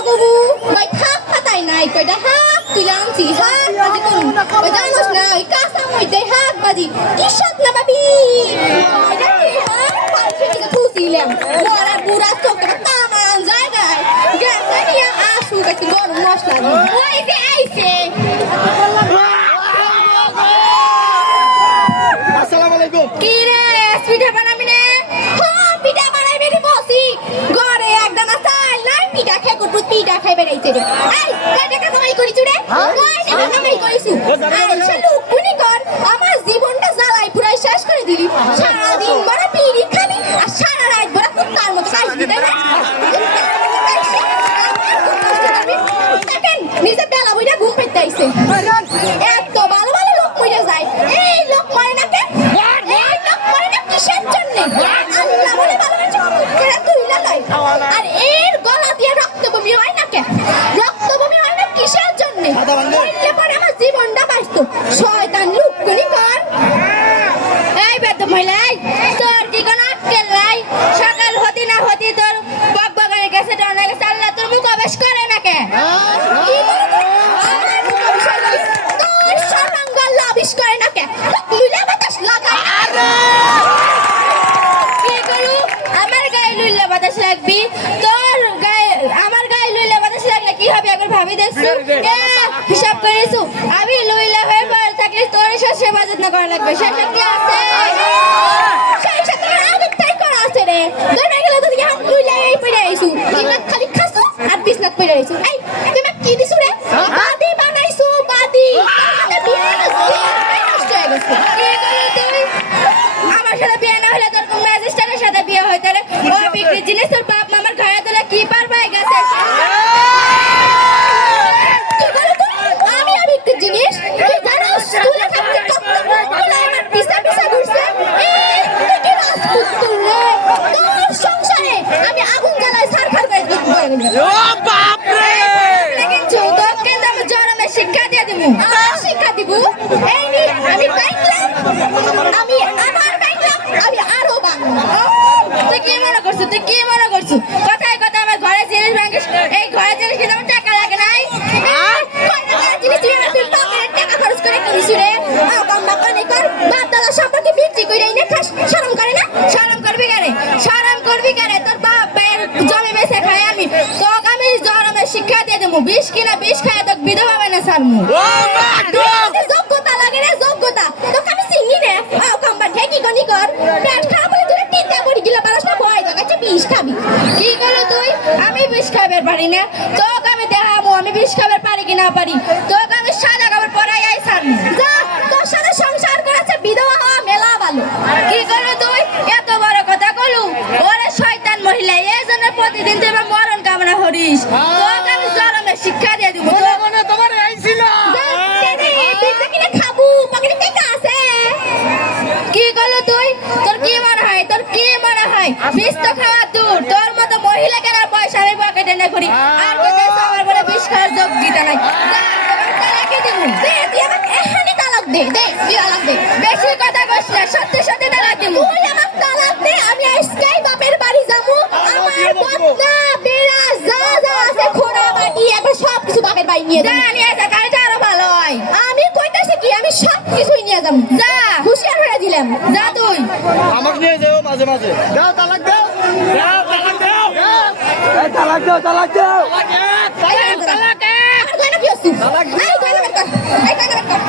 কবু ভাই থাক ফাতাই নাই কয়টা হাত তুলাম চি হাত বাজি কোন ওই জানোস না ওই কাঁচা মইতে হাত বাজি কি সাত না বাবি ওইটা কি হাত পালছে কি থুছিলাম মরা বুড়া চোখটা তামান জায়গায় গেছে নিয়ে আসু কত গরম মশলা ওই যে আইছে আসসালামু আলাইকুম কি রে পিঠা বানাবি না হ্যাঁ পিঠা বানাইবে রে বসি ঘরে একদম চাল নাই পিঠা খেয়ে কুটু পিঠা খাই বেড়াইছে রে এই কয় টাকা কামাই করিছু রে কয় টাকা কামাই করিছু আইসা লুকুনি কর আমার জীবনটা জ্বালাই পুরাই শেষ করে দিলি সারাদিন বড় পিড়ি খাবি আর সারা রাত বড় কুত্তার মতো খাইবি তাই না দেখেন নিজে বেলা বইটা ঘুম পেতে আইছে এত ভালো ভালো লোক মরে যায় এই লোক মরে না কে এই লোক মরে না কিসের জন্য আল্লাহ বলে ভালোবাসা করে তুইলা লয় আর এর গলা দিয়ে রক্ত বমি হয় না কে রক্ত বমি হয় না কিসের জন্য মরলে পরে আমার জীবনটা বাঁচতো শয়তান লুকুনি কর এই বেদ মহিলা তোর কি কোন আক্কেল নাই সকাল হতে না হতে তোর বকবকারে গেছে ডানা গেছে আল্লাহ তোর মুখ অবেশ করে না কে কি করে আমার মুখ অবেশ করে তোর সর্বাঙ্গ আল্লাহ অবেশ করে না কে লুইলা বাতাস লাগা কি করু আমার গায়ে লুইলা বাতাস লাগবি তোর গায়ে আমার গায়ে লুইলা বাতাস লাগলে কি হবে একবার ভাবি দেখছু হিসাব করেছু আমি লুইলা হয়ে পড়ে থাকলে তোর সাথে সেবা যত্ন করা লাগবে সেটা কি আছে সেই সাথে আগের তাই করা আছে রে দৌড়ে গেল তো এখন লুইলা এই পড়ে আইছু দিনাত খালি খাসু আর বিছনাত পড়ে আইছু এই তুমি কি দিছু রে বাদি বানাইছু বাদি আমাদের বিয়ে নষ্ট হয়ে গেছে কি করে তুই আমার সাথে বিয়ে না হলে তোর ম্যাজিস্ট্রেটের সাথে বিয়ে হয় তাহলে ও বিক্রি জিনিস তোর বাপ মামার ঘরে তোলা কি পারবে গেছে আমি বিক্রি জিনিস তুই জানোস তুই থাকতে কত বলে আমার পিছা পিছা ঘুরছে এই কি রাজপুত তুই রে তোর সংসারে আমি আগুন জ্বালাই সারখার করে দিতে পারি ও বাপ রে লেকিন তোকে তো আমি জরমে শিক্ষা দিয়ে দিব আর শিক্ষা দিব এই নি আমি বাইকলাম আমি আবার বাইকলাম আমি আরো বাংলা তুই কি মনে করছিস তুই কি মনে করছিস কথায় কথা আমার ঘরে জিনিস ভাঙিস এই ঘরে জিনিস কিনে আমার টাকা লাগে নাই জিনিস তুই না তুই টাকা খরচ করে কিনিস রে বাম্মা কানে কর বাপ দাদা সম্পর্কে বিক্রি করে এনে খাস শরম করে না শরম করবি কেন তোর বাপ ভাইয়ের জমি বেচে খাই আমি তোকে আমি জরমে শিক্ষা দিয়ে দেবো বিষ কিনা বিষ খায় তোকে বিধবা বানা সারমু ও মা গড যোগ্যতা লাগে রে যোগ্যতা তোকে আমি চিনি রে কম্বা ঠেকি গনি কর পেট খারাপ হলে তুই টিকা পড়ি গিলা পারছ না ভয় দেখাচ্ছে বিষ খাবি কি করলো তুই আমি বিষ খাবার পারি না তোকে আমি দেখাবো আমি বিষ খাবার পারি কি না পারি তোকে আমি সাদা কাপড় পরাই আই সারমু যা তোর সাথে সংসার করেছে বিধবা হওয়া মেলা ভালো কি করলো তুই এত বড় কথা কলু ওরে শয়তান মহিলা এই জন্য প্রতিদিন তুই মরণ কামনা করিস তোকে আমি জরমে শিক্ষা দিয়ে দিব মনে তোমার আইছিল খাবো পকেটে টাকা আছে কি করলো তুই তোর কি মনে হয় বিষ তো খাওয়া দূর তোর মতো মহিলা কেন পয়সা আমি পকেটে না করি আর কোথায় আমার বলে বিষ খাওয়ার যোগ্যতা নাই তালাকে দিব দে তুই আমাকে এখানে তালাক দে তালাক দে বেশি কথা কইস না সত্যি সত্যি তালাক দিব তুই আমাকে তালাক দে আমি আজকেই বাপের বাড়ি যাবো আমার বদনা বেড়া যা আছে খোড়া মাটি একবার সব কিছু বাপের বাড়ি নিয়ে যা নিয়ে যা কালটা আরো ভালো হয় আমি কইতাছি কি আমি সব কিছুই নিয়ে যাব যা হুঁশিয়ার হয়ে দিলাম যা তুই আমাকে নিয়ে যাও মাঝে মাঝে দাও তালাক দাও এই তালাক দাও তালাক আর কইনা কি হচ্ছে তালাক এই কইনা বের কর এই কইনা বের কর